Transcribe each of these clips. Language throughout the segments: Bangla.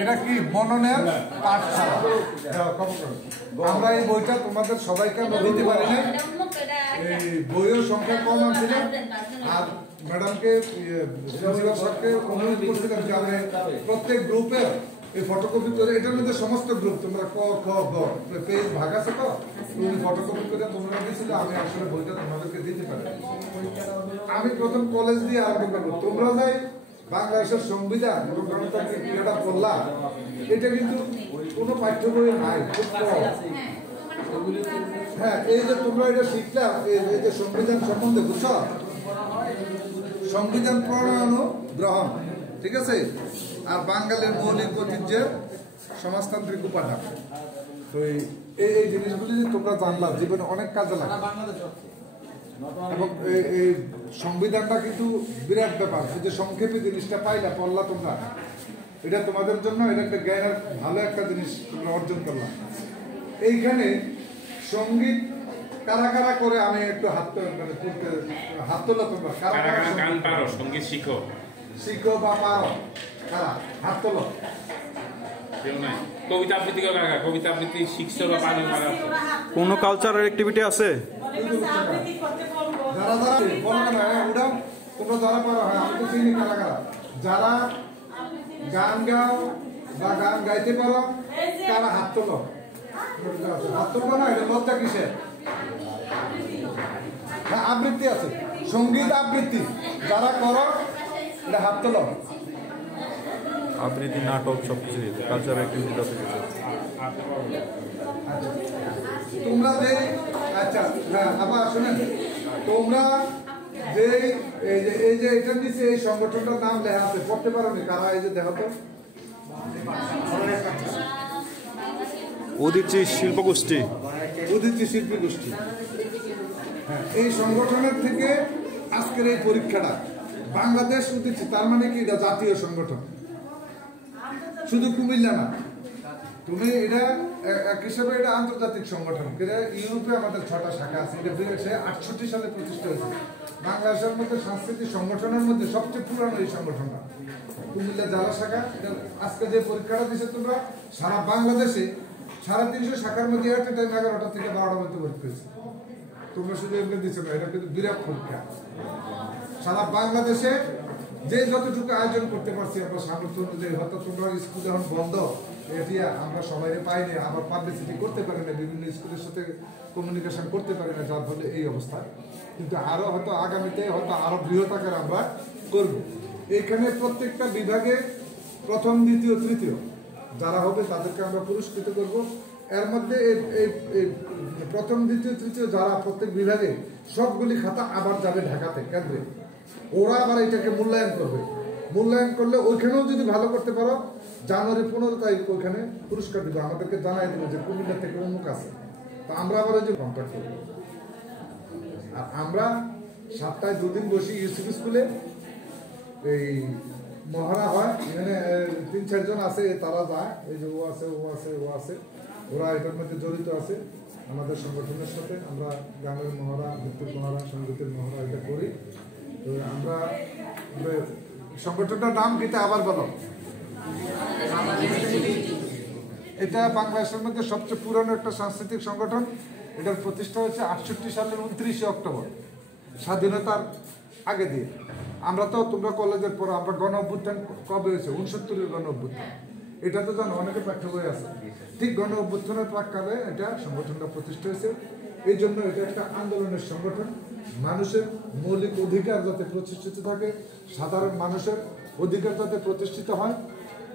এটা কি মননের পাঠশালা। আমরা এই বইটা তোমাদের সবাইকে আমরা দিতে পারি না, এই বইয়ের সংখ্যা কম আছে আর ম্যাডামকে স্যারকে অনুরোধ করছিলাম যে আমরা প্রত্যেক গ্রুপের এই ফটোকপি করে, এটার মধ্যে সমস্ত গ্রুপ তোমরা ক খ গ পেজ ভাগ আছে তো, তুমি ফটোকপি করে তোমরা দিয়েছিল, আমি আসলে বইটা তোমাদেরকে দিতে পারি। আমি প্রথম কলেজ দিয়ে আরম্ভ করবো। তোমরা যাই বাংলাদেশের সংবিধান এবং গণতান্ত্রিক ক্রিয়াটা পড়লাম, এটা কিন্তু কোনো পাঠ্য বইয়ে নাই, খুব কম। হ্যাঁ, এই যে তোমরা এটা শিখলাম, এই যে সংবিধান সম্বন্ধে বুঝছ, সংবিধান প্রণয়ন ও গ্রহণ, ঠিক আছে, আর বাঙালির মৌলিক ঐতিহ্যের সমাজতান্ত্রিক উপাদান। তো এই জিনিসগুলি যে তোমরা জানলা জীবনে অনেক কাজে লাগে। এবং এই সংবিধানটা কিন্তু বিরাট ব্যাপার, যে সংক্ষেপে জিনিসটা পাইলা পড়লা তোমরা, এটা তোমাদের জন্য এটা একটা জ্ঞানের ভালো একটা জিনিস তোমরা অর্জন করলাম। এইখানে সঙ্গীত কারা কারা করে, আমি একটু হাত তোলা, তোমরা সঙ্গীত শিখো শিখো বা পারো, কারা হাত তোলো। কবিতা আবৃত্তি কবিতা আবৃত্তি শিখছো বা পারো? কোন কালচারাল অ্যাক্টিভিটি আছে? যারা যারা তোমরা যারা পারো, হ্যাঁ আমি তো চিনি কারা কারা, যারা গান গাও বা গান গাইতে পারো তারা হাত তোলো। হাত তোলো না, এটা লজ্জা কিসের? হ্যাঁ, আবৃত্তি আছে, সঙ্গীত আবৃত্তি যারা করো এটা হাত তোলো। আবৃত্তি, নাটক সবকিছু কালচারাল অ্যাক্টিভিটি আছে। তোমরা যে আচ্ছা হ্যাঁ আবার শুনেন, তোমরা যে এই যে এটার নিচে এই সংগঠনটার নাম লেখা আছে, পড়তে পারো নি কারা? এই যে দেখো তো, উদীচী শিল্পগোষ্ঠী, উদীচী শিল্পী গোষ্ঠী। হ্যাঁ, এই সংগঠনের থেকে আজকের এই পরীক্ষাটা বাংলাদেশ উদীচী, তার মানে কি এটা জাতীয় সংগঠন, শুধু কুমিল্লা না। তুমি এটা এক হিসাবে এটা আন্তর্জাতিক সংগঠন। ইউরোপে আমাদের 6টা শাখা আছে। এটা 1968 সালে প্রতিষ্ঠা হয়েছে। বাংলাদেশের মধ্যে সাংস্কৃতিক সংগঠনের মধ্যে সবচেয়ে পুরানো এই সংগঠনটা কুমিল্লা জেলা শাখা। আজকে যে পরীক্ষাটা দিচ্ছে তোমরা, সারা বাংলাদেশে 350 শাখার মধ্যে 11টা থেকে 12টার মধ্যে পরীক্ষা হয়েছে। তোমরা শুধু এমনি দিচ্ছ না, এটা কিন্তু বিরাট পরীক্ষা। সারা বাংলাদেশে যে যতটুকু আয়োজন করতে পারছি আমরা সামর্থ্য অনুযায়ী, হয়তো তোমরা স্কুল এখন বন্ধ, এটি আমরা সবাই পাইনি, আবার পাবলিসিটি করতে পারি না, বিভিন্ন স্কুলের সাথে কমিউনিকেশন করতে পারি না, যার ফলে এই অবস্থা। কিন্তু আরো হয়তো আগামীতে হয়তো আরো বৃহৎ আকারে আমরা করব। এখানে প্রত্যেকটা বিভাগে প্রথম, দ্বিতীয়, তৃতীয় যারা হবে তাদেরকে আমরা পুরস্কৃত করব। এর মধ্যে এই প্রথম, দ্বিতীয়, তৃতীয় যারা প্রত্যেক বিভাগে, সবগুলি খাতা আবার যাবে ঢাকাতে কেন্দ্রে। ওরা আবার এটাকে মূল্যায়ন করবে। মূল্যায়ন করলে ওইখানেও যদি ভালো করতে পারো, জানুয়ারি 15 তারিখ ওইখানে পুরস্কার দিব, আমাদেরকে জানাই দেবো যে কুমিল্লা থেকে অমুক আছে। তো আমরা আবার ওই যে কন্ট্যাক্ট করবো। আর আমরা সপ্তাহে 2 দিন বসি ইউসিপি স্কুলে, এই মহড়া হয়, এখানে 3-4 জন আছে, তারা যায়, এই যে ও আছে, ও আছে, ও আছে, ওরা এটার মধ্যে জড়িত আছে আমাদের সংগঠনের সাথে। আমরা গানের মহড়া, নৃত্যের মহড়া, সঙ্গীতের মহড়া এটা করি। তো আমরা সংগঠনটার নাম কিটা আবার বলো? এটা বাংলাদেশের মধ্যে সবচেয়ে পুরনো একটা সাংস্কৃতিক সংগঠন। এটার প্রতিষ্ঠা হয়েছে 68 সালের 29 অক্টোবর, স্বাধীনতার আগে দিয়ে। আমরা তো, তোমরা কলেজের পর, আমরা গণ অভ্যুত্থান কবে হয়েছে? 69-এর গণ অভ্যুত্থান। এটা তো জানো, অনেকে পাঠ্য বই আছে। ঠিক গণ অভ্যুত্থানের প্রাককালে এটা সংগঠনটা প্রতিষ্ঠা হয়েছে। এই জন্য এটা একটা আন্দোলনের সংগঠন। মানুষের মৌলিক অধিকার যাতে প্রতিষ্ঠিত থাকে, সাধারণ মানুষের অধিকার যাতে প্রতিষ্ঠিত হয়,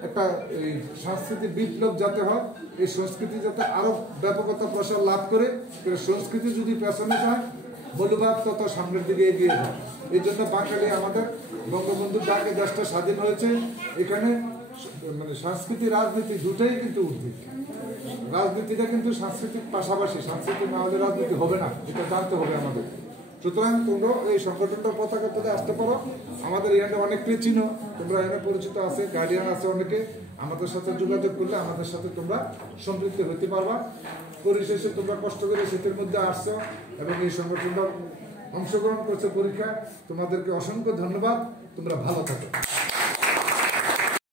একটা এই সাংস্কৃতিক বিপ্লব যাতে হয়, এই সংস্কৃতি যাতে আরো ব্যাপকতা প্রসার লাভ করে। সংস্কৃতি যদি পেছনে যায়, মূল্যবাদ তত সামনের দিকে এগিয়ে যায়। এই জন্য বাঙালি আমাদের বঙ্গবন্ধুর ডাকে দেশটা স্বাধীন হয়েছে। এখানে মানে সংস্কৃতি, রাজনীতি দুটাই কিন্তু উদ্ভিদ। রাজনীতিটা কিন্তু সাংস্কৃতিক পাশাপাশি, সাংস্কৃতিক না হলে রাজনীতি হবে না, এটা জানতে হবে আমাদের। সুতরাং তোমরা এই সংগঠনটার পতাকা তুলে আসতে পারো। আমাদের এখানে অনেকেই চিনো, তোমরা এখানে পরিচিত আছে, গার্ডিয়ান আছে অনেকে। আমাদের সাথে যোগাযোগ করলে আমাদের সাথে তোমরা সম্পৃক্ত হতে পারবা। পরিশেষে তোমরা কষ্ট করে শীতের মধ্যে আসছো এবং এই সংগঠনটা অংশগ্রহণ করছো পরীক্ষা, তোমাদেরকে অসংখ্য ধন্যবাদ। তোমরা ভালো থাকো।